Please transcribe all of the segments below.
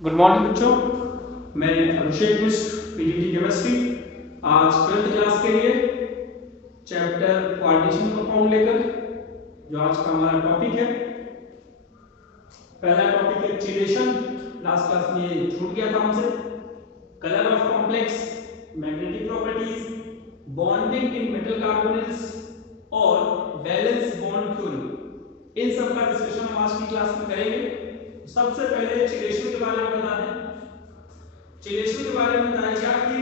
Good morning बच्चों, मैं अभिषेक मिश्र PGT chemistry आज 12th क्लास के लिए चैप्टर क्वाड्रेटिक कंपाउंड लेकर जो आज का हमारा टॉपिक है। पहला टॉपिक है चिलेशन। लास्ट क्लास में ये छूट गया था हमसे। Colour of complex, magnetic properties, bonding in metal carbonates और बैलेंस बॉन्ड थ्योरी, इन सब का डिस्कशन हम आज की क्लास में करेंगे। सबसे पहले चिलेशन के बारे में बता दें। चिलेशन के बारे में बताया कि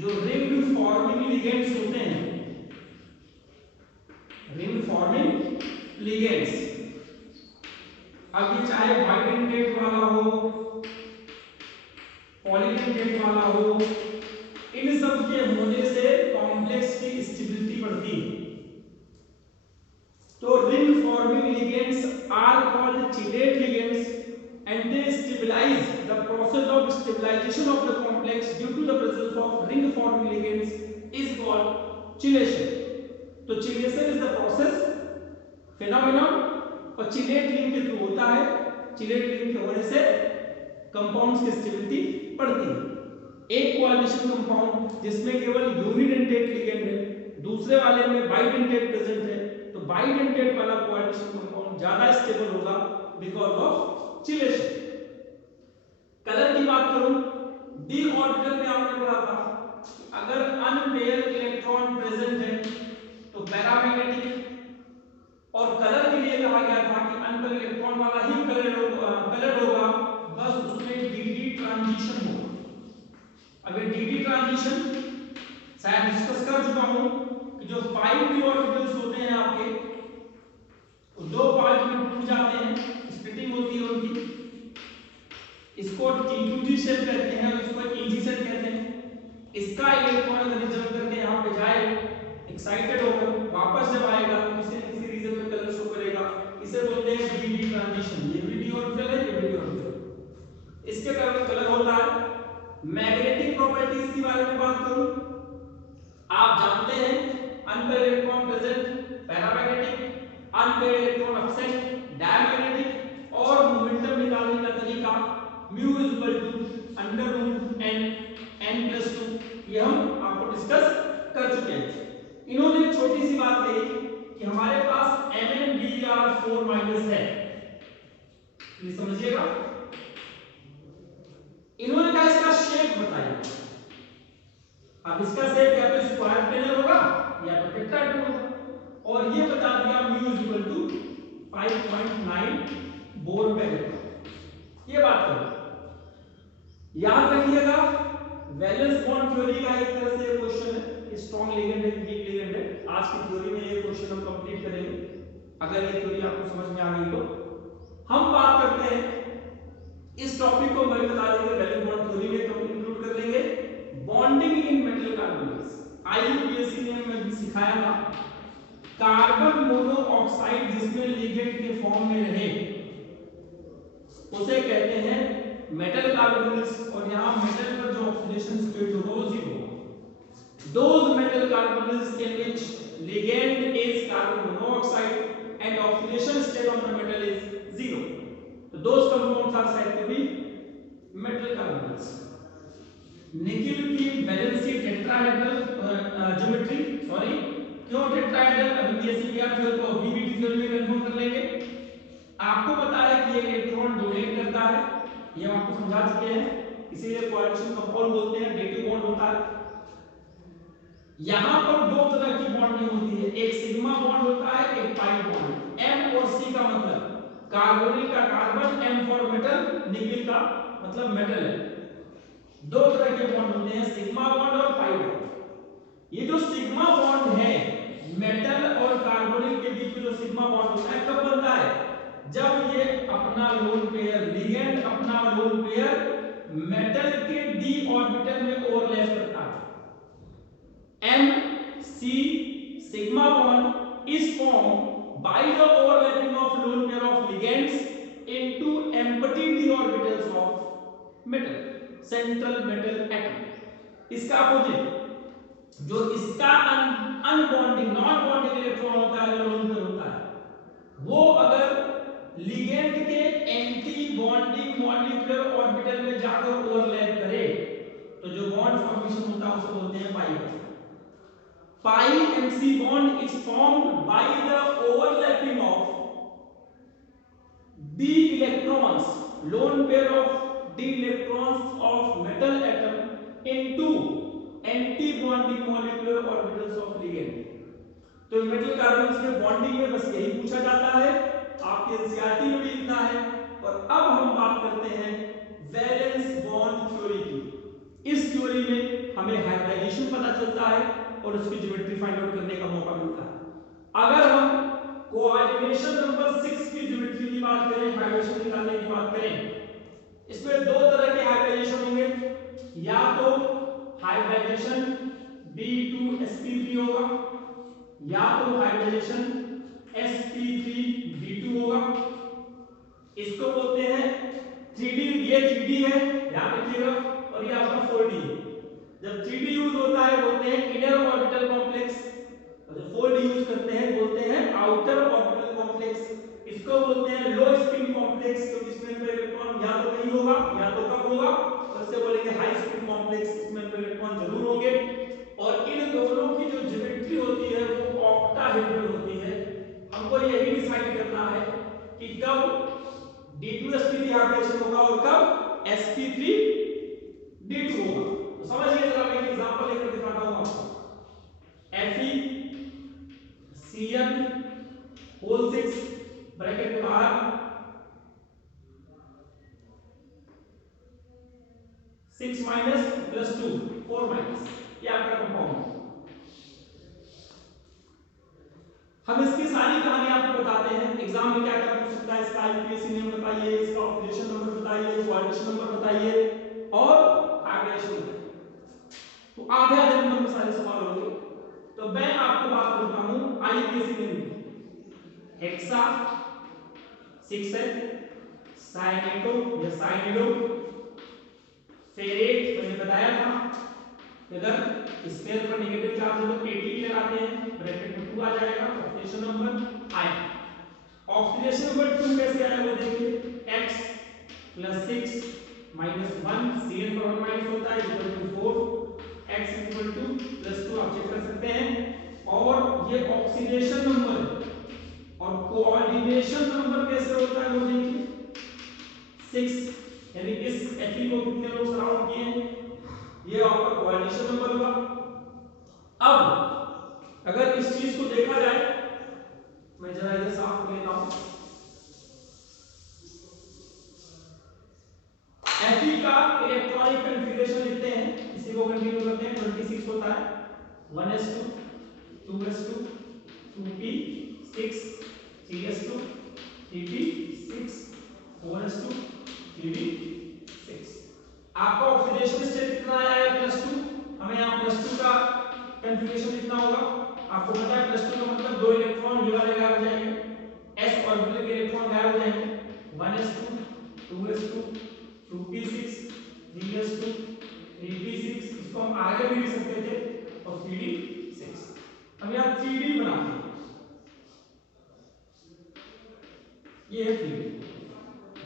जो रिंग फॉर्मिंग लिगेंड्स होते हैं, रिंग फॉर्मिंग लिगेंड्स, अब ये चाहे बाइडेंटेट वाला हो, पॉलीडेंटेट वाला हो, इन सब के होने से कॉम्प्लेक्स की स्टेबिलिटी बढ़ती है। तो ring forming ligands are called chelate ligands and they stabilize. The process of stabilization of the complex due to the presence of ring forming ligands is called chelation. तो chelation is the process phenomenon और chelate link के through होता है। Chelate link के होने से compounds की stability बढ़ती है। एक कोऑर्डिनेशन कंपाउंड जिसमें केवल यूनिडेंटेट लिगेंड है, दूसरे वाले में बाइडेंटेट प्रेजेंट है, तो बाइडेंटेट वाला कोऑर्डिनेशन कंपाउंड ज्यादा स्टेबल होगा बिकॉज ऑफ चिलेशन। कलर की बात करूं, डी ऑर्बिटल में आपने पढ़ा था कि अगर अनपेयर इलेक्ट्रॉन प्रेजेंट है तो पैरामैग्नेटिक, और कलर के लिए कहा गया था कि अनपेयर इलेक्ट्रॉन वाला ही कलर्ड होगा, बस उसमें डी ट्रांजिशन होगा। अगर डी ट्रांजिशन शायद डिस्कस कर चुका हूं कि जो 5 डी ऑर्बिटल्स होते हैं आपके, वो दो पार्ट में टूट जाते हैं, स्प्लिटिंग होती है उनकी। इसको T2G सेट कहते हैं और इसको EG सेट कहते हैं। इसका इलेक्ट्रॉन अगर रिजल्ट करके यहाँ पे जाए, एक्साइटेड होकर वापस जब आएगा तो किसी न किसी रीजन में कलर शो करेगा, इसे बोलते हैं डी ट्रांजिशन। ये भी डी ऑर्बिटल है, ये भी डी ऑर्बिटल, इसके कारण कलर होता है। मैग्नेटिक प्रॉपर्टीज के बारे में बात करूं, आप जानते हैं unpaired electron present paramagnetic, unpaired electron absent diamagnetic, और मोमेंटम निकालने का तरीका mu = (n+2) ये हम आपको डिस्कस कर चुके हैं। इन्होंने छोटी सी बात कही कि हमारे पास NMBr4- है, ये समझिएगा। इन्होंने कहा इसका शेप बताइए। अब इसका शेप या तो स्क्वायर प्लेनर होगा या तो टेट्राहेड्रन होगा, और ये बता दिया mu = 5.9 बोर per इलेक्ट्रॉन। ये बात करो, याद रखिएगा वैलेंस बॉन्ड थ्योरी का एक तरह से क्वेश्चन है। स्ट्रॉन्ग लिगेंड है, वीक लिगेंड है। आज की थ्योरी में ये क्वेश्चन हम कंप्लीट करेंगे। अगर ये थ्योरी आपको समझ में आ गई तो हम बात करते हैं इस टॉपिक को, मैं बता देंगे वैलेंस बॉन्ड थ्योरी में इंक्लूड कर लेंगे bonding in metal carbonates. IUPAC ने हमें सिखाया था कार्बन मोनोऑक्साइड जिसमें लिगेंड के फॉर्म में रहे उसे कहते हैं मेटल कार्बोनेट्स, और यहां मेटल पर जो ऑक्सीडेशन स्टेट होगा वो 0 होगा। Those metal carbonates in which ligand is carbon monoxide and oxidation state of the metal is 0, so those compounds are said to be metal carbonates। Nickel की valency tetrahedral geometry, sorry क्यों tetrahedral, अभी BSc theory को BBT theory में confirm कर लेंगे। आपको पता है कि ये इलेक्ट्रॉन डोनेट करता है, ये हम आपको समझा चुके हैं, इसीलिए कोऑर्डिनेशन कंपाउंड बोलते हैं, डेटिव बॉन्ड होता है। यहां पर दो तरह की बॉन्डिंग होती है, एक सिग्मा बॉन्ड होता है, एक पाई बॉन्ड। M और C का मतलब कार्बोनिल का carbon, M for metal, nickel का मतलब मेटल है। दो तरह के बॉन्ड होते हैं, सिग्मा बॉन्ड और पाई बॉन्ड। ये जो सिग्मा बॉन्ड है मेटल और कार्बोनिल के बीच में जो सिग्मा बॉन्ड होता है कब बनता है, जब ये अपना लोन पेयर लिगेंड अपना लोन पेयर मेटल के d ऑर्बिटल में ओवरलैप करता है। MC sigma bond is formed by the overlapping of lone pair of ligands into empty d orbitals of metal, central metal atom। इसका opposite जो इसका अनबॉन्डिंग non bonding electron होता है, जो लोन पेयर होता है, वो अगर लिगेंड के एंटी बॉन्डिंग मॉलिक्यूलर ऑर्बिटल जाकर ओवरलैप करे तो जो बॉन्ड फॉर्मेशन होता है उसे बोलते हैं pi bond. Pi MC bond is formed by the overlapping of d electrons, lone pair of d electrons of metal atom into anti-bonding molecular orbitals of ligand। तो मेटल कार्बन्स में bonding में बस यही पूछा जाता है, आपके एनसीईआरटी में भी इतना है। और अब हम बात करते हैं वैलेंस बॉन्ड थ्योरी की। इस थ्योरी में हमें हाइब्रिडाइजेशन पता चलता है और उसकी ज्योमेट्री फाइंड आउट करने का मौका मिलता है। अगर हम कोऑर्डिनेशन नंबर 6 की ज्योमेट्री की बात करें, हाइब्रिडेशन निकालने की बात करें, इसमें दो तरह के हाइब्रिडेशन होंगे, या तो हाइब्रिडेशन B2sp3 होगा या तो हाइब्रिडेशन sp3b2 होगा। इसको बोलते हैं 3D, ये 3D है याद रखिएगा, और ये आपका 4D है। जब 3D यूज होता है बोलते हैं इनर ऑर्बिटल कॉम्प्लेक्स, और जब 4D यूज करते हैं बोलते हैं आउटर ऑर्बिटल कॉम्प्लेक्स। इसको बोलते हैं लो स्पिन कॉम्प्लेक्स, क्योंकि इसमें इलेक्ट्रॉन या तो नहीं होगा या तो कम होगा, और इससे बोलेंगे हाई स्पिन कॉम्प्लेक्स, इसमें इलेक्ट्रॉन जरूर होंगे। और इन दोनों की जो ज्योमेट्री होती है वो ऑक्टाहेड्रल होती है। हमको यही डिसाइड करना है कि कब D2sp3 हाइब्रिडेशन होगा और कब sp3d2 होगा। तो समझिए, जरा मैं एक एग्जांपल लेकर दिखाता हूं आपको। FeCN6 ब्रैकेट के बाहर 6 माइनस प्लस 2 4 माइनस, ये आपका कंपाउंड है। हम इसकी सारी कहानी आपको बताते हैं। एग्जाम में क्या क्या पूछ सकता है, इसका आईपीएससी नेम बताइए, इसका ऑक्सीडेशन नंबर बताइए, कोऑर्डिनेशन नंबर बताइए और हाइब्रिडेशन बताइए। तो आधे आधे नंबर में सारे सवाल होंगे। तो मैं आपको बात करता हूं आईपीएससी नेम की। हेक्सा 6 है, साइनेटो या साइनिडो, फेरेट मैंने बताया था, अगर स्फीयर पर नेगेटिव चार्ज है तो 80 लगाते हैं, ब्रैकेट में 2 आ जाएगा, ऑक्सीडेशन नंबर आई। ऑक्सीडेशन नंबर 2 कैसे आया वो देखिए, x + 6 - 1 Cn पर 1 माइनस होता है equal to 4, x equal to +2 आप चेक कर सकते हैं। और ये ऑक्सीडेशन नंबर है, और कोऑर्डिनेशन नंबर कैसे होता है वो देखिए, 6, यानी इस Fe को कितने लोग सराउंड किए हैं, ये आपका कोऑर्डिनेशन नंबर होगा। अब अगर इस चीज को देखा जाए, मैं जरा इधर साफ कर लेता हूं। Fe का इलेक्ट्रॉनिक कॉन्फ़िगरेशन लिखते हैं, इसी को कंटिन्यू करते हैं। 26 होता है, 1s2 2s2 2p6 3s2 3p6 4s2 3p6। आपका ऑक्सीडेशन स्टेट कितना आया है, +2। हमें यहाँ +2 का कॉन्फ़िगरेशन लिखना होगा। आपको पता है +2 का मतलब 2 इलेक्ट्रॉन ये वाले गायब हो जाएंगे, s ऑर्बिटल के इलेक्ट्रॉन गायब हो जाएंगे, 1s2 2s2 2p6 3s2 3p6। इसको हम आगे भी लिख सकते थे, और 3d6। अब यहाँ 3d बनाते हैं, ये है 3d,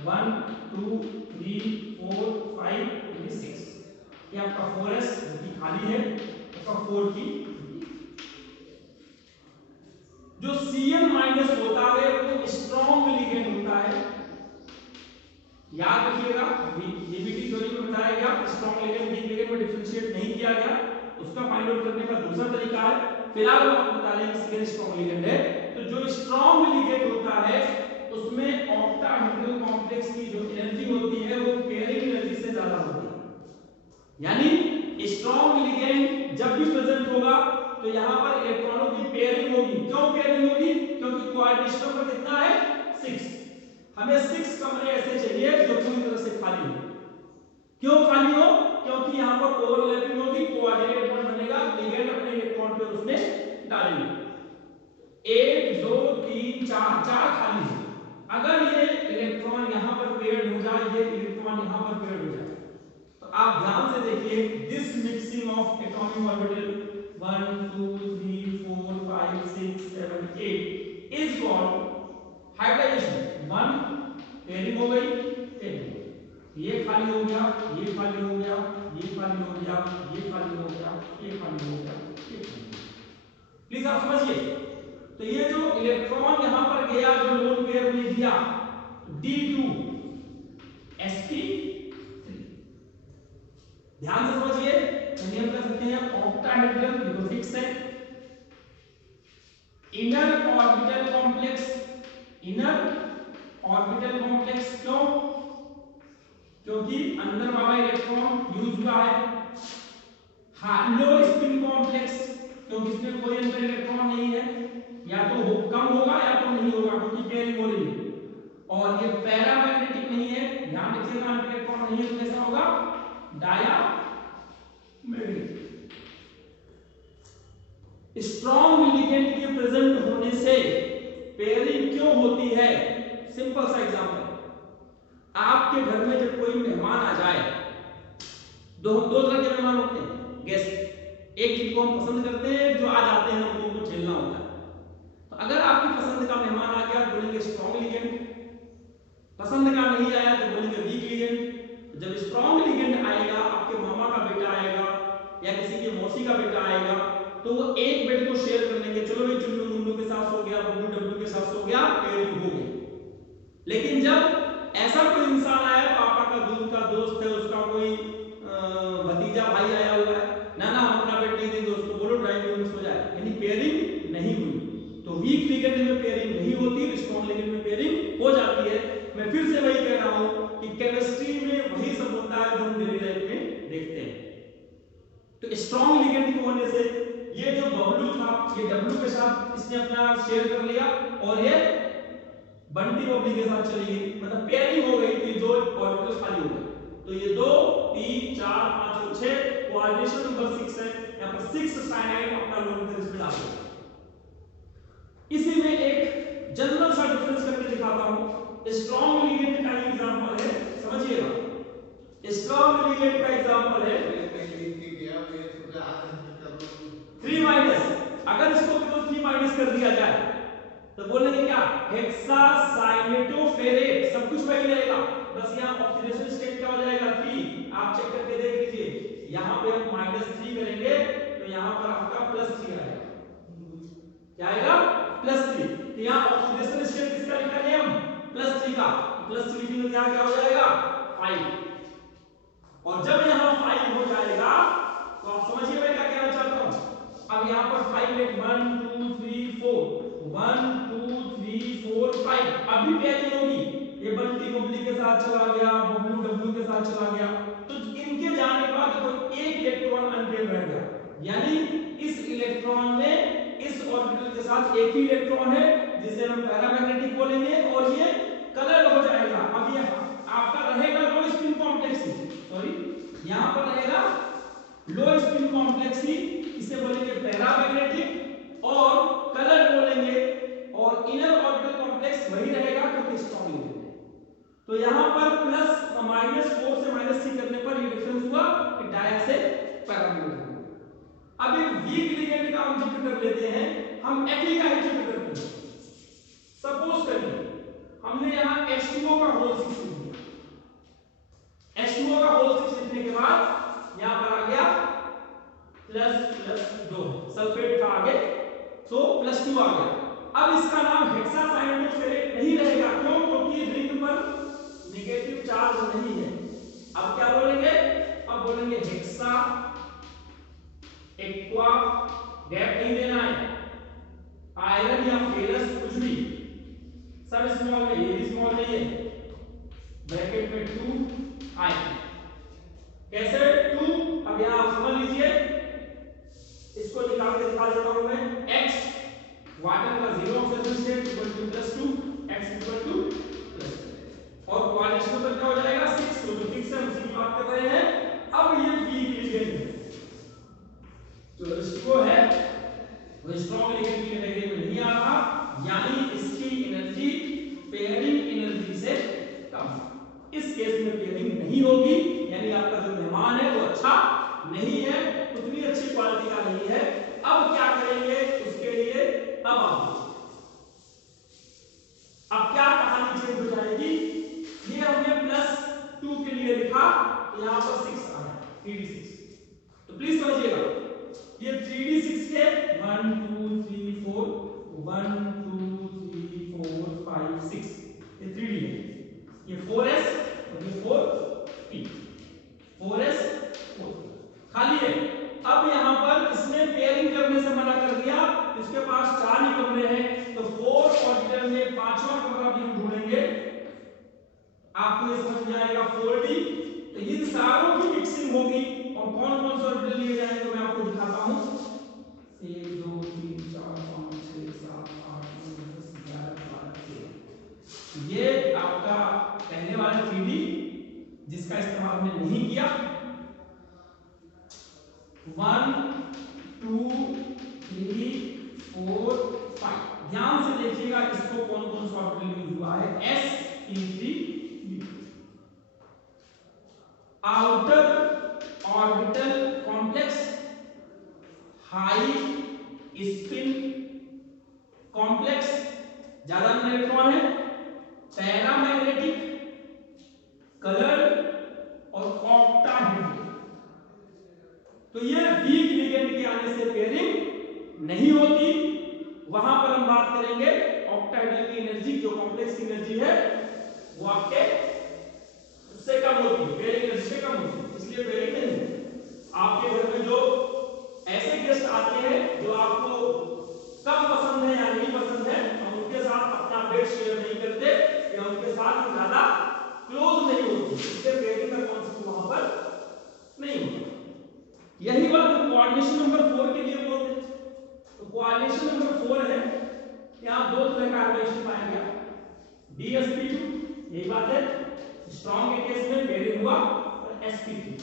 1 2 3 4 5 6। ये आपका 4s की खाली है, आपका 4 की। जो Cn- होता है वो स्ट्रॉन्ग लिगेंड होता है, याद रखिएगा। डीबीटी थ्योरी में बताया गया स्ट्रॉन्ग लिगेंड वीक लिगेंड में डिफरेंशिएट नहीं किया गया, उसका फाइंड आउट करने का दूसरा तरीका है। फिलहाल हम आपको बता दें कि Cn स्ट्रॉन्ग लिगेंड है। तो जो स्ट्रॉन्ग लिगेंड होता है उसमें ऑक्टाहेड्रल कॉम्प्लेक्स की जो एनर्जी होती है वो पेयरिंग एनर्जी से ज्यादा होती है। यानी स्ट्रॉन्ग लिगेंड जब भी प्रेजेंट होगा तो यहां पर इलेक्ट्रॉनों की पेयरिंग होगी। क्यों पेयरिंग होगी? क्योंकि कोऑर्डिनेशन नंबर कितना है, 6। हमें 6 कमरे ऐसे चाहिए जो पूरी तरह से खाली हो। क्यों खाली हो? क्योंकि यहां पर ओवरलैपिंग होगी, कोऑर्डिनेट बॉन्ड बनेगा, लिगेंड अपने इलेक्ट्रॉन पे उसमें डालेंगे। 1 2 3 4 4 खाली है। अगर ये इलेक्ट्रॉन यहां पर पेयर्ड हो जाए, ये इलेक्ट्रॉन यहां पर पेयर्ड हो जाए, तो आप ध्यान से देखिए, this mixing of atomic orbital 1 2 3 4 5 6 7 8 is called hybridisation. 1 pairing हो गई, पेयरिंग। ये खाली हो गया, ये खाली हो गया, ये खाली हो गया, ये खाली हो गया, ये खाली हो गया, ये खाली हो गया। प्लीज आप समझिए। तो ये जो इलेक्ट्रॉन यहां पर गया जो लोन पेयर ने दिया D2 sp3, ध्यान से समझिए। यानी हम कह सकते हैं ऑक्टाहेड्रल, ये तो फिक्स है। Inner orbital complex, inner orbital complex क्यों? क्योंकि अंदर वाला इलेक्ट्रॉन यूज हुआ है। लो स्पिन कॉम्प्लेक्स, क्योंकि इसमें कोई अंदर इलेक्ट्रॉन नहीं है, या तो कम होगा या तो नहीं होगा, क्योंकि पेयरिंग हो रही है। और ये पैरामैग्नेटिक नहीं है, ध्यान रखिएगा, इलेक्ट्रॉन नहीं है तो कैसा होगा? डायामैग्नेटिक। स्ट्रॉन्ग लिगेंड के प्रेजेंट होने से पेयरिंग क्यों होती है? सिंपल सा एग्जांपल, आपके घर में जब कोई मेहमान आ जाए, दो तरह के मेहमान होते हैं, गेस्ट। एक जिनको हम पसंद करते हैं, जो आ जाते हैं उनको झेलना होता है। तो अगर आपकी पसंद का मेहमान आ गया तो बोलेंगे स्ट्रॉन्ग लिगेंड, पसंद का नहीं आया तो बोलेंगे वीक लिगेंड। जब स्ट्रॉन्ग लिगेंड आएगा, आपके मामा का बेटा आएगा या किसी के मौसी का बेटा आएगा, तो वो एक बेड को शेयर कर लेंगे, चलो भाई चुन्नू मुन्नू के साथ सो गया, बब्लू डब्लू के साथ सो गया, पेयरिंग हो गई। लेकिन जब ऐसा कोई इंसान आया, पापा का दूर का दोस्त है, उसका कोई भतीजा भाई आया हुआ है, ना ना हम अपना बेड नहीं देंगे उसको, बोलो ड्राइंग रूम में सो जाए, यानी पेयरिंग नहीं हुई। तो वीक लिगेंड में पेयरिंग नहीं होती, स्ट्रॉन्ग लिगेंड में पेयरिंग हो जाती है। मैं फिर से वही कह रहा हूं कि केमिस्ट्री में वही सब होता है जो हम डेली लाइफ में देखते हैं। तो स्ट्रॉन्ग लिगेंड के होने से ये जो बब्लू था, ये डब्लू के साथ इसने अपना शेयर कर लिया, और ये बंटी बबली के साथ चली गई, मतलब पेयरिंग हो गई थी, जो ऑर्बिटल खाली हो गए। तो ये 2 3 4 5 और 6 कोऑर्डिनेशन नंबर 6 है। यहां पर 6 साइनाइड अपना लोन पेयर इसमें डाल दिया। इसी में एक जनरल सा डिफरेंस करके दिखाता हूं। स्ट्रॉन्ग लिगेंड का एग्जांपल है, समझिएगा। स्ट्रॉन्ग लिगेंड का एग्जांपल है 3 माइनस। अगर इसको केवल 3 माइनस कर दिया जाए तो बोलेंगे क्या? हेक्सासाइनेटोफेरेट। सब कुछ वही रहेगा, बस यहां ऑक्सीडेशन स्टेट क्या हो जाएगा? 3। आप चेक करके देख लीजिए, यहां पे हम -3 करेंगे तो यहां पर आपका +3 आएगा। क्या आएगा? +3। तो यहां ऑक्सीडेशन स्टेट किसका लिखा है हम? +3 का। +3 लिखेंगे यहां क्या हो जाएगा? 5। और जब यहां 5 हो जाएगा तो आप समझिए मैं क्या कहना चाहता हूं। अब यहां पर 5 में 1 2 3 4 1 2 3 4 5 अभी पेयरिंग होगी। ये बंटी बबली के साथ चला गया, बबलू डब्लू के साथ चला गया, तो इनके जाने के बाद देखो एक इलेक्ट्रॉन अनपेयर रह गया, यानी इस इलेक्ट्रॉन में इस ऑर्बिटल के साथ एक ही इलेक्ट्रॉन है, जिसे हम पैरामैग्नेटिक बोलेंगे, और ये कलर हो जाएगा। अब ये आपका रहेगा लो स्पिन कॉम्प्लेक्स, सॉरी यहां पर रहेगा लो स्पिन कॉम्प्लेक्स ही, इसे बोलेंगे पैरामैग्नेटिक, और कलर बोलेंगे, और इनर ऑर्बिटल कॉम्प्लेक्स वही रहेगा क्योंकि स्ट्रॉन्ग लिगेंड है। तो यहां पर -4 से -3 करने पर ये डिफरेंस हुआ कि डाया से पैरामैग्नेटिक हुआ। अब एक वीक लिगेंड का हम जिक्र कर लेते हैं, हम Fe का ही जिक्र करते हैं। सपोज करिए हमने यहां H2O का होल 6 लिख दिया। H2O का होल 6 लिखने के बाद यहां पर आ गया +2, सल्फेट था आगे, तो +2 आ गया। अब इसका नाम हेक्सासाइनेटोफेरेट नहीं रहेगा, क्यों? क्योंकि रिंग पर नेगेटिव चार्ज नहीं है। अब क्या बोलेंगे? अब बोलेंगे हेक्सा एक्वा, गैप नहीं देना है, आयरन या फेरस कुछ भी, सब स्मॉल में, ये भी स्मॉल नहीं है, ब्रैकेट में 2 आयरन। कैसे 2? अब यहां आप समझ लीजिए, इसको निकाल के दिखा देता हूं मैं। x वाटर का 0 ऑक्सीजन स्टेट +2, x +2, और कोऑर्डिनेशन पर क्या हो जाएगा? 6। तो जो फिक्स है उसी की बात कर रहे हैं। अब ये वीक लिगेंड है, तो इसको है वो स्ट्रॉन्ग लिगेंड की कैटेगरी में नहीं आ रहा, यानी इसकी एनर्जी पेयरिंग एनर्जी से कम। इस केस में पेयरिंग नहीं होगी, यानी आपका जो मेहमान है वो अच्छा नहीं है, उतनी अच्छी क्वालिटी का नहीं है। अब क्या करेंगे उसके लिए? अब क्या कहानी चेंज हो जाएगी? ये हमने +2 के लिए है 1 2 3 4 1 2 3 4 5 6 ये 3D है, ये 4s और ये 4p 4s 4 खाली है। अब यहाँ पर इसने पेयरिंग करने से मना कर दिया, इसके पास 4 ही कमरे हैं तो 4 ऑर्बिटल में 5वां कमरा भी हम ढूंढेंगे। आपको ये समझ में आएगा 4d। तो इन सारों की मिक्सिंग होगी और कौन कौन से ऑर्बिटल लिए जाएंगे तो मैं आपको दिखाता हूं। 1 2 3 4 5 6 7 8 9 10 11 12 13 ये आपका पहले वाला 3D जिसका इस्तेमाल हमने नहीं किया। 1 2 3 4 5 ध्यान से देखिएगा इसको कौन कौन सा ऑर्बिटल यूज हुआ है। sp3 outer orbital complex, high spin complex, ज्यादा इलेक्ट्रॉन है, पैरामैग्नेटिक, कलर्ड और ऑक्टाहेड्रल। तो ये वीक लिगेंड के आने से पेयरिंग नहीं होती। वहां पर हम बात करेंगे ऑक्टाहेड्रल की एनर्जी, जो कॉम्प्लेक्स की एनर्जी है वो आपके उससे कम होती है, पेयरिंग एनर्जी से कम होती है, इसलिए पेयरिंग नहीं होती। आपके घर में जो ऐसे गेस्ट आते हैं जो आपको कम पसंद है या नहीं पसंद है, हम उनके साथ अपना बेड शेयर नहीं करते या उनके साथ ज्यादा क्लोज नहीं होते, इसलिए पेयरिंग का कॉन्सेप्ट वहां पर नहीं होता। यही बात हम कोऑर्डिनेशन नंबर 4 के लिए बोलते हैं। तो कोऑर्डिनेशन नंबर 4 है, यहां दो तरह का रिलेशन पाया गया, dsp2 यही बात है, स्ट्रॉन्ग के केस में पेयरिंग हुआ, और sp3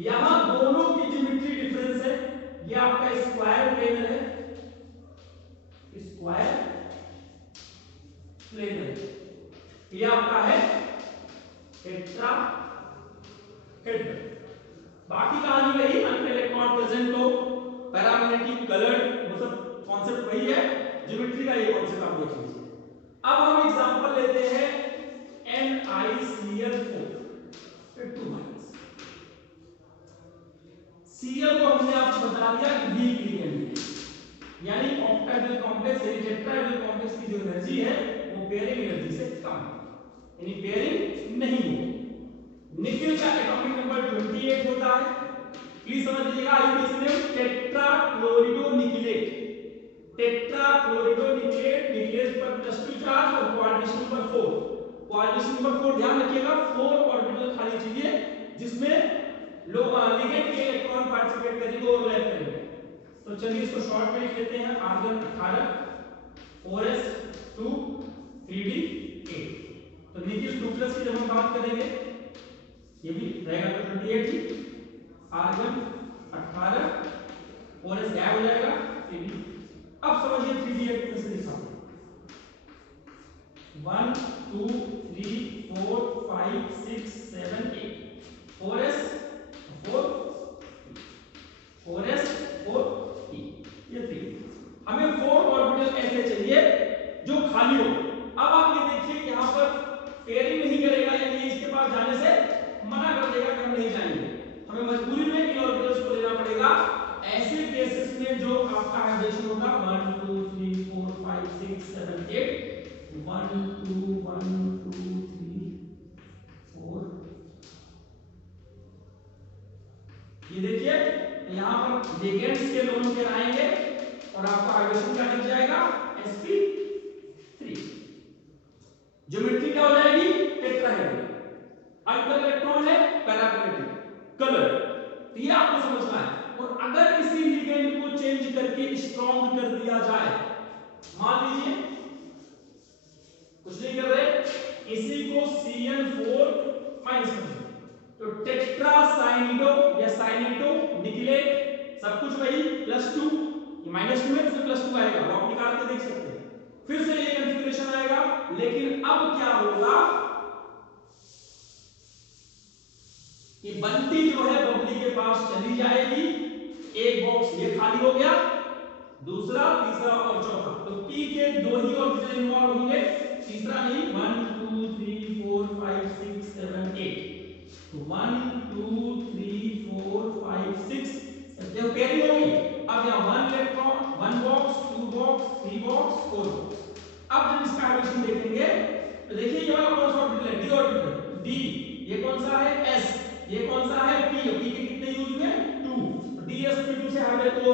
यहां दोनों की ज्योमेट्री डिफरेंस है। ये आपका स्क्वायर प्लेनर है, स्क्वायर प्लेनर, ये आपका है टेट्राहेड्रल। बाकी कहानी वही, अन इलेक्ट्रॉन प्रेजेंट हो, पैरामैग्नेटिक, कलर्ड, वो सब कॉन्सेप्ट वही है, ज्योमेट्री का ये कॉन्सेप्ट आप देख लीजिए। अब हम एग्जांपल लेते हैं NiCl4 2 माइनस। Cl को हमने आपको बता दिया कि वीक लिगेंड है, यानी ऑक्टाहेड्रल कॉम्प्लेक्स यानी टेट्राहेड्रल कॉम्प्लेक्स की जो एनर्जी है वो पेयरिंग एनर्जी से कम है, यानी पेयरिंग नहीं होगी। निकेल का एटॉमिक नंबर 28 होता है, प्लीज समझ लीजिएगा। आईयूपीएसी नेम टेट्राक्लोरिडोनिकेलेट, टेट्राक्लोरिडोनिकेलेट, निकेलेज पर +2 चार्ज और कोऑर्डिनेशन नंबर 4। कोऑर्डिनेशन नंबर 4 ध्यान रखिएगा, 4 ऑर्बिटल खाली चाहिए जिसमें लिगेंड के इलेक्ट्रॉन पार्टिसिपेट करेंगे, ओवरलैप करेंगे। तो चलिए इसको शॉर्ट में लिख लेते हैं, आर्गन 18 4s2 3d8। तो निकेल 2+ की जब हम बात करेंगे ये भी रहेगा तो 28 ही, आर्गन 18 4s गैप हो जाएगा 3d। अब समझिए 3d8 कैसे दिखाते हैं। 1 2 3 4 5 6 7 8 4s 4 4s 4 ये 3। हमें 4 ऑर्बिटल ऐसे चाहिए जो खाली हो। अब आप ये देखिए यहाँ पर पेयरिंग नहीं करेगा, यानी ये इसके पास जाने से मना कर देगा कि हम नहीं जाएंगे, हमें मजबूरी में इन ऑर्बिटल्स को लेना पड़ेगा। ऐसे केसेस में जो आपका हाइब्रिडेशन होगा 1 2 3 4 5 6 7 8 1 2 1 2 3 4 ये देखिए यहाँ पर लिगेंड्स के लोन पेयर आएंगे और आपका हाइब्रिडेशन क्या लग जाएगा sp3। ज्योमेट्री क्या हो जाएगी टेट्राहेड्रल, अंतर इलेक्ट्रॉन है पैरामैग्नेटिक, कलर। तो ये आपको समझना है। और अगर इसी लिगेंड को चेंज करके स्ट्रॉन्ग कर दिया जाए, मान लीजिए कुछ नहीं कर रहे, इसी को Cn4 माइनस कर दो तो टेट्रासाइनिडो या साइनेटो निकेलेट सब कुछ वही +2, ये -2 है तो +2 आएगा, वो आप निकाल के देख सकते हैं। फिर से ये कॉन्फ़िगरेशन आएगा, लेकिन अब क्या होगा कि बंटी जो है बबली के पास चली जाएगी, एक बॉक्स ये खाली हो गया, दूसरा तीसरा और चौथा, तो p के 2 ही ऑर्बिटल इन्वॉल्व होंगे, तीसरा नहीं। 1 2 3 4 5 6 7 8 तो 1 2 3 4 5 6 देखो पेयरिंग होगी। अब यहाँ 1 इलेक्ट्रॉन ट्रांजिशन देखेंगे तो देखिए ये वाला कौन सा ऑर्बिटल है, डी ऑर्बिटल, डी, ये कौन सा है, एस, ये कौन सा है, पी, पी के कितने यूज हुए, 2, dsp2 से हटे तो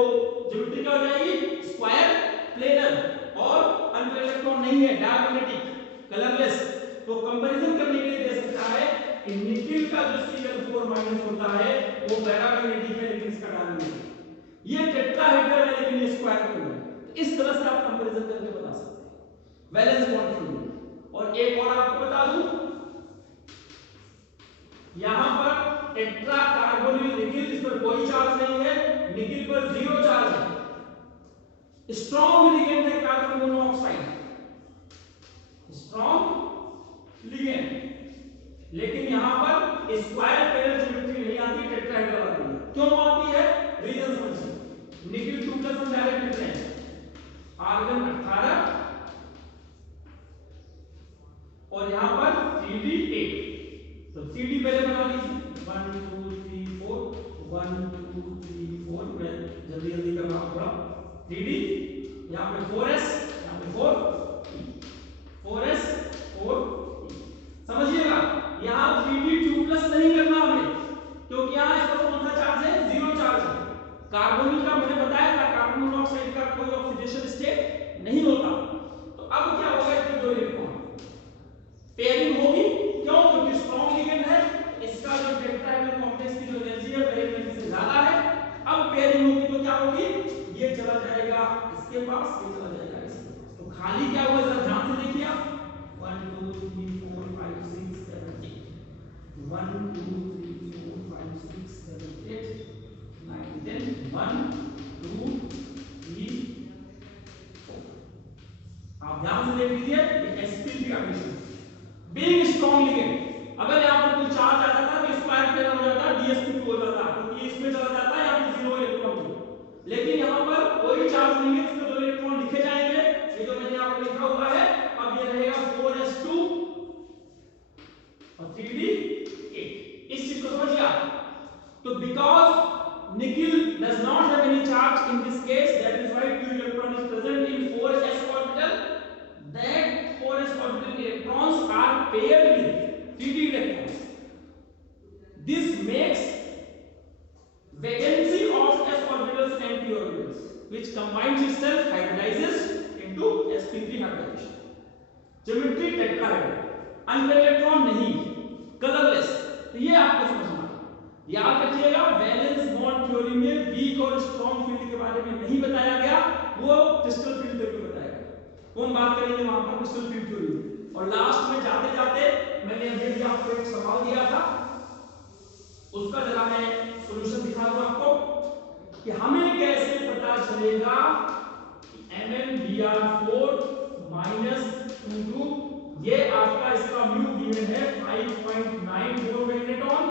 ज्योमेट्री क्या हो जाएगी, स्क्वायर प्लेनर, और अनपेयर्ड इलेक्ट्रॉन नहीं है, डायमैग्नेटिक, कलरलेस। तो कंपैरिजन करने के लिए दे सकता है कि निकिल का जो Cl4- होता है वो पैरामैग्नेटिक है लेकिन इसका डायमैग्नेटिक, ये टेट्राहेड्रल है लेकिन ये स्क्वायर प्लेनर है। तो इस तरह से आप कंपैरिजन करके बता सकते हैं वैलेंस बॉन्ड थ्योरी। और एक और आपको बता दूं, यहां पर टेट्रा कार्बोनिल निकिल, इस पर कोई चार्ज नहीं है, निकिल पर 0 चार्ज है, स्ट्रॉन्ग लिगेंड है कार्बन मोनोऑक्साइड, स्ट्रॉन्ग लिगेंड, लेकिन यहां पर स्क्वायर पेयर ज्योमेट्री नहीं आती, टेट्राहेड्रल आती है। क्यों आती है, रीजन समझिए। निकिल 2 प्लस में डायरेक्ट डिफरेंस, आर्गन 18 और यहां पर 3d8, तो 3d पहले बना लीजिए, 1 2 3 4, 1 2 3 4, मैं जल्दी जल्दी कर रहा हूं थोड़ा, 3d, यहां पे 4s, यहां पे 4s 4, समझिएगा। यहां 3d2 प्लस नहीं करना हमें, क्योंकि यहां इस पर कौन सा चार्ज है, 0 चार्ज है। कार्बोनिल का मैंने बताया था, कार्बन मोनोऑक्साइड का कोई ऑक्सीडेशन स्टेट नहीं होता। तो अब क्या होगा, इसमें 2 इलेक्ट्रॉन पेयरिंग होगी, क्यों, क्योंकि स्ट्रॉन्ग लिगेंड है, इसका जो टेट्राहेड्रल कॉम्प्लेक्स की जो एनर्जी है पेयरिंग एनर्जी से ज्यादा है। अब पेयरिंग होगी तो क्या होगी, ये चला जाएगा इसके पास, ये चला जाएगा इसके पास, तो खाली क्या हुआ जरा ध्यान से देखिए आप, 1 2 3 4 5 6 7 8, 1 2 3 4 5 6 7 8 9 10, 1 2 3 4, आप ध्यान से देख लीजिए, ये sp3 का कंडीशन बीइंग स्ट्रॉन्ग लिगेंड। अगर यहां पर कोई चार्ज आ जाता तो स्क्वायर प्लेनर हो जाता, dsp2 हो जाता, क्योंकि इसमें चला जाता है, यहां पे 0 इलेक्ट्रॉन है। लेकिन यहां पर कोई चार्ज नहीं है, इसमें 2 इलेक्ट्रॉन लिखे जाएंगे, ये जो मैंने यहां पर लिखा हुआ है। अब ये रहेगा 4s2 और 3d8, इस चीज को समझिए आप। तो because nickel does not have any charge in this case, that is why 2 electron is present in 4s orbital, that 4s orbital electrons are paired with 3d electrons. This makes vacancy of s orbitals and p orbitals, which combines itself hybridizes into sp3 hybridization. Geometry tetrahedral, unpaired electron नहीं, colorless, तो ये आपको समझना है। याद रखिएगा, valence bond theory में week और स्ट्रॉन्ग फील्ड के बारे में नहीं बताया गया, वो क्रिस्टल फील्ड थ्योरी में बताया गया, वो हम बात करेंगे वहां पर क्रिस्टल फील्ड थ्योरी। और लास्ट में जाते जाते मैंने अभी भी आपको एक सवाल दिया था, उसका जरा मैं सॉल्यूशन दिखा दूं आपको कि हमें कैसे पता चलेगा कि MnBr4 -22, ये आपका इसका म्यू गिवन है 5.9 बोर मैग्नेटॉन,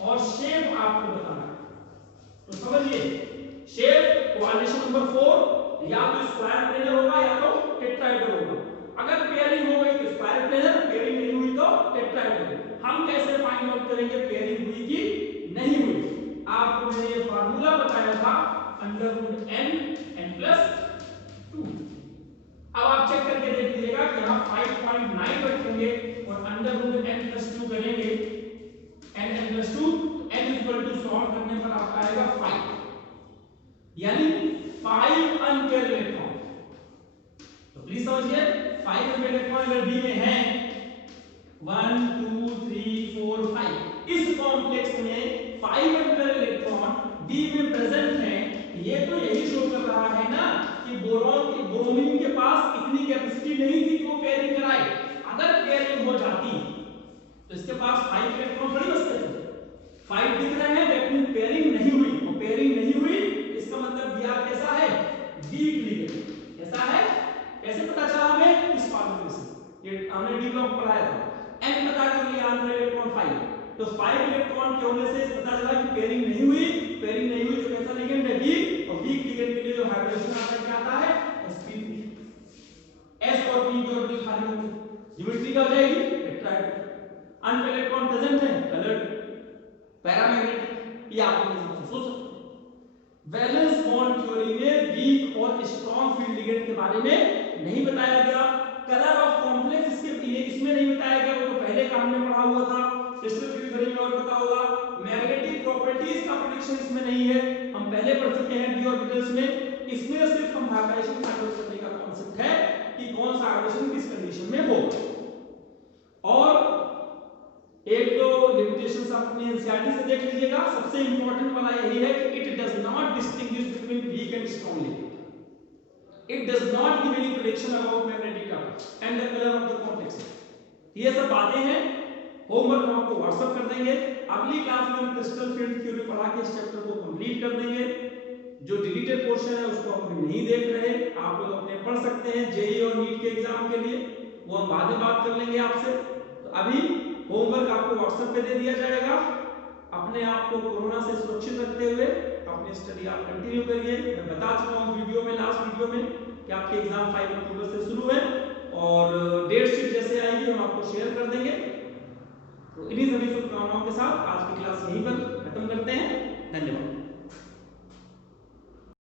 और शेप आपको बताना है। तो समझिए, शेप कोऑर्डिनेशन नंबर 4 या तो स्क्वायर प्लेनर होगा या तो टेट्राहेड्रल होगा। अगर पेयरिंग हो गई तो स्क्वायर प्लेनर, पेयरिंग नहीं हुई तो टेट्राहेड्रल। हम कैसे फाइंड आउट करेंगे पेयरिंग हुई कि नहीं हुई? आपको मैंने ये फार्मूला बताया था, √n+2। अब आप चेक करके देख लीजिएगा कि यहां 5.9 रखेंगे और √n+2 करेंगे, n+2, n सॉल्व करने पर आपका आएगा 5, यानी 5 अनपेयर्ड इलेक्ट्रॉन। तो प्लीज समझिए, 5 अनपेयर्ड इलेक्ट्रॉन अगर डी में है 1 2 3 4 5, इस कॉम्प्लेक्स में 5 अनपेयर्ड इलेक्ट्रॉन डी में प्रेजेंट हैं, ये तो यही शो कर रहा है ना कि ब्रोमीन के पास इतनी कैपेसिटी नहीं थी कि वो पेयरिंग कराए। अगर पेयरिंग हो जाती तो इसके पास 5 इलेक्ट्रॉन थोड़ी बचते थे, 5 दिख रहे हैं, दैट मींस पेयरिंग नहीं हुई, और पेयरिंग नहीं हुई इसका मतलब Br कैसा है, वीक लिगेंड। कैसा है, कैसे पता चला हमें, इस फार्मूले से, ये हमने डी ब्लॉक पढ़ाया था। n पता कर लिया, आंसर इलेक्ट्रॉन 5, तो 5 इलेक्ट्रॉन के होने से पता चला कि पेयरिंग नहीं हुई, पेयरिंग नहीं हुई तो कैसा लिगेंड है, वीक, और वीक लिगेंड के लिए जो हाइब्रिडेशन आता है क्या आता है, sp3। s और p की ऑर्बिटल खाली होगी, ज्योमेट्री क्या हो जाएगी, टेट्राहेड्रल। अनपेयर्ड इलेक्ट्रॉन प्रेजेंट है, कलर्ड, पैरामैग्नेटिक, ये आप अपने हिसाब से सोच सकते हैं। वैलेंस बॉन्ड थ्योरी में वीक और स्ट्रॉन्ग फील्ड लिगेंड के बारे में नहीं बताया गया, कलर ऑफ कॉम्प्लेक्स इसमें नहीं बताया गया, वो तो पहले का हमने पढ़ा हुआ था, क्रिस्टल थ्योरी थ्योरी में और पता होगा। मैग्नेटिक प्रॉपर्टीज का प्रेडिक्शन इसमें नहीं है, हम पहले पढ़ चुके हैं डी ऑर्बिटल्स में। इसमें सिर्फ हम वाइब्रेशन फाइंड करने का कॉन्सेप्ट है कि कौन सा वाइब्रेशन किस कंडीशन में हो। और एक तो लिमिटेशंस अपने एनसीईआरटी से देख लीजिएगा, सबसे इंपॉर्टेंट वाला यही है कि it does not distinguish between weak and strong link. It does not give any prediction about magnetic charge and the color of the complexes. ये सब बातें हैं, होमवर्क हम आपको व्हाट्सएप कर देंगे। अगली क्लास में हम क्रिस्टल फील्ड थ्योरी पढ़ा के इस चैप्टर को कंप्लीट कर देंगे। जो डिलीटेड पोर्शन है उसको आप अभी नहीं देख रहे, आप लोग अपने पढ़ सकते हैं जेईई और नीट के एग्जाम के लिए, वो हम बाद में बात कर लेंगे आपसे। तो अभी होमवर्क आपको व्हाट्सएप पे दे दिया जाएगा। अपने आप को कोरोना से सुरक्षित रखते हुए अपनी स्टडी आप कंटिन्यू करिए। मैं बता चुका हूं वीडियो में, लास्ट वीडियो में, कि आपके एग्जाम 5 अक्टूबर से शुरू है और डेट शीट जैसे आएगी हम आपको शेयर कर देंगे। तो इन्हीं सभी शुभकामनाओं के साथ आज की क्लास यहीं पर खत्म करते हैं। धन्यवाद।